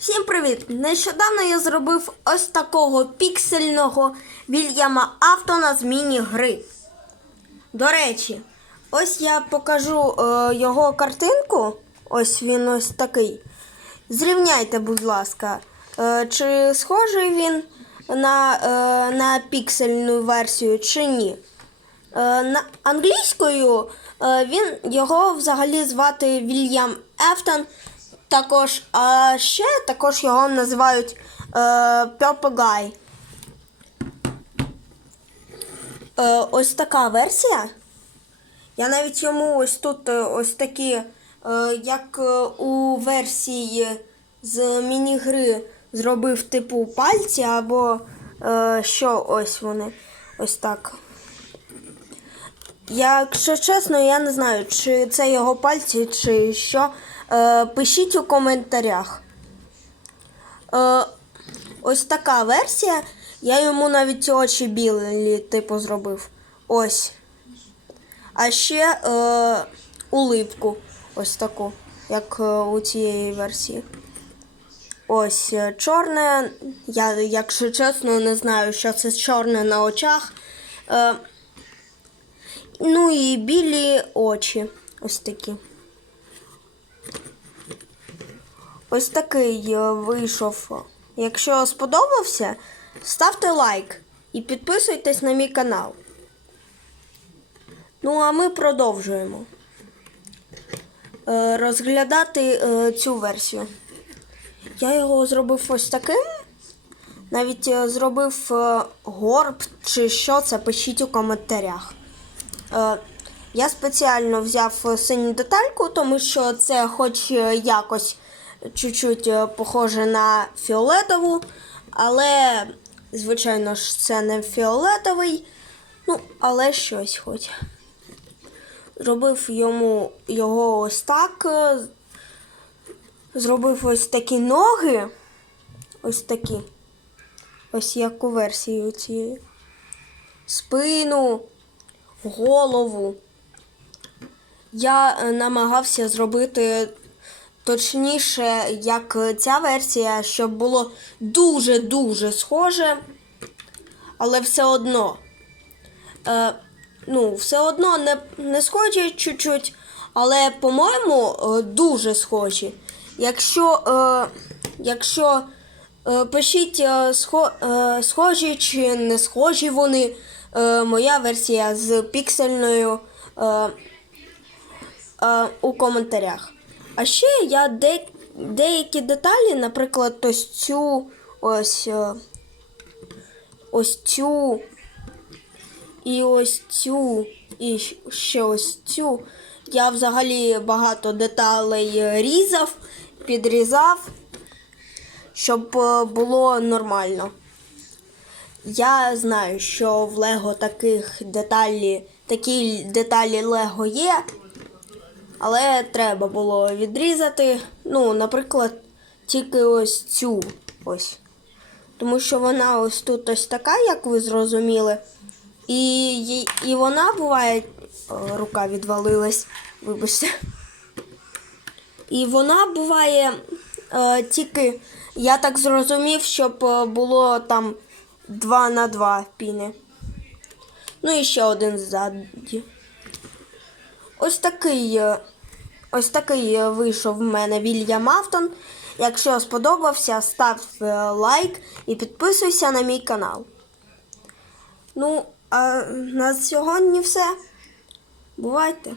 Всім привіт! Нещодавно я зробив ось такого піксельного Вільяма Автона з міні-гри. До речі, ось я покажу е, його картинку. Ось він ось такий. Зрівняйте, будь ласка, е, чи схожий він на, е, на піксельну версію, чи ні. Е, на англійською е, він його взагалі звати Вільям Ефтон. Також, а ще також його називають е, Purple Е, ось така версія. Я навіть йому ось тут е, ось такі, як у версії з міні-гри зробив типу пальці, або що ось вони. Ось так. Якщо чесно, я не знаю, чи це його пальці, чи що. Е, пишіть у коментарях. Е, ось така версія. Я йому навіть очі білі, типу, зробив. Ось. А ще е, уливку. Ось таку, як е, у цієї версії. Ось е, чорне. Я, якщо чесно, не знаю, що це чорне на очах. Е, Ну і білі очі. Ось такі. Ось такий е, вийшов. Якщо сподобався, ставте лайк і підписуйтесь на мій канал. Ну, а ми продовжуємо е, розглядати е, цю версію. Я його зробив ось таким. Навіть зробив горб чи що це, пишіть у коментарях. Е, Я спеціально взяв е, синю детальку, тому що це хоч е, якось чуть-чуть похоже на фіолетову, але, звичайно ж, це не фіолетовий, ну, але щось хоч. Зробив йому його ось так. Зробив ось такі ноги. Ось такі. Ось як у версії цієї. Спину голову. Я е, намагався зробити точніше, як ця версія, щоб було дуже-дуже схоже, але все одно. Е, ну, все одно не, не схожі чуть-чуть, але, по-моєму, е, дуже схожі. Якщо, е, якщо е, пишіть е, е, схожі чи не схожі вони, е, моя версія з піксельною е, е, у коментарях. А ще я де, деякі деталі, наприклад, ось цю, ось, е, ось цю, і ось цю, і ще ось цю. Я взагалі багато деталей різав, підрізав, щоб е, було нормально. Я знаю, що в Лего таких деталі, такі деталі Лего є, але треба було відрізати. Ну, наприклад, тільки ось цю ось. Тому що вона ось тут ось така, як ви зрозуміли. І, і вона буває. Рука відвалилась, вибачте. І вона буває е, тільки, я так зрозумів, щоб е, було там 2 на 2 піни. Ну і ще один ззаді. Ось такий, е, ось такий е, вийшов в мене Вільям Автон. Якщо сподобався, став е, лайк і підписуйся на мій канал. Ну, а на сьогодні все. Бувайте!